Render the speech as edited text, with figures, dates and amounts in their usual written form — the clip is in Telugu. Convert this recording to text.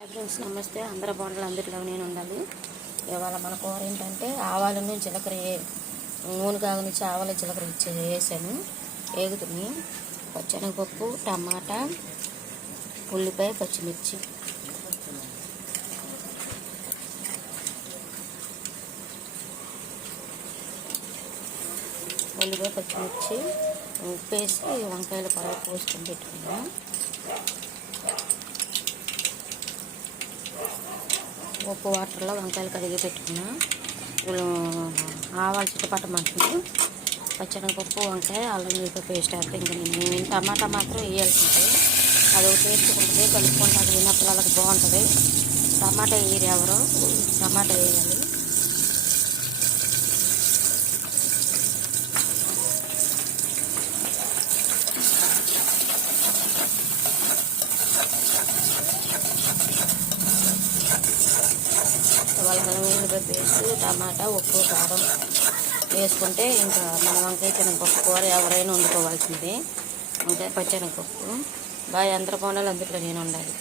ఫ్రెండ్స్ నమస్తే, అందరూ బాగుండాలి, అందరిలో నేను ఉండాలి. ఇవాళ మన కూర ఏంటంటే ఆవాలను జీలకర్ర నూనె కాగనిచ్చి ఆవాలు జీలకర్ర వేసాను. వేగుతుంది పచ్చెనగపప్పు, టమాటా, ఉల్లిపాయ, పచ్చిమిర్చి. ఉల్లిపాయ, పచ్చిమిర్చి, ఉప్పు వేసి వంకాయలు పొడవు పోసుకొని పెట్టుకున్నాం. ఉప్పు వాటర్లో వంకాయలు కడిగి పెట్టుకున్నా. ఆవాలు చిట్టపట్టమంటుంది. పచ్చెనగపప్పు, వంకాయ, అల్లం వెల్లుల్లి పేస్ట్ వేస్తే ఇంకా నేను టమాటా మాత్రం వేయాల్సిందే. అది ఒక టేస్ట్ ఉంటుంది, కలుపుకుంటాను. విన్నప్పుడు వాళ్ళకి బాగుంటుంది. టమాటా వేయరు ఎవరు, టమాటా వేయాలి. వాళ్ళ వెల్లుల్లి పేస్ట్, టమాటా, ఉప్పు, కారం వేసుకుంటే ఇంకా మన వంకాయ శనగపప్పు కూర ఎవరైనా వండుకోవాల్సిందే. వంకాయ పచ్చెనగపప్పు బాగా అందరూ బాగుండాలి, అందులో నేను ఉండాలి.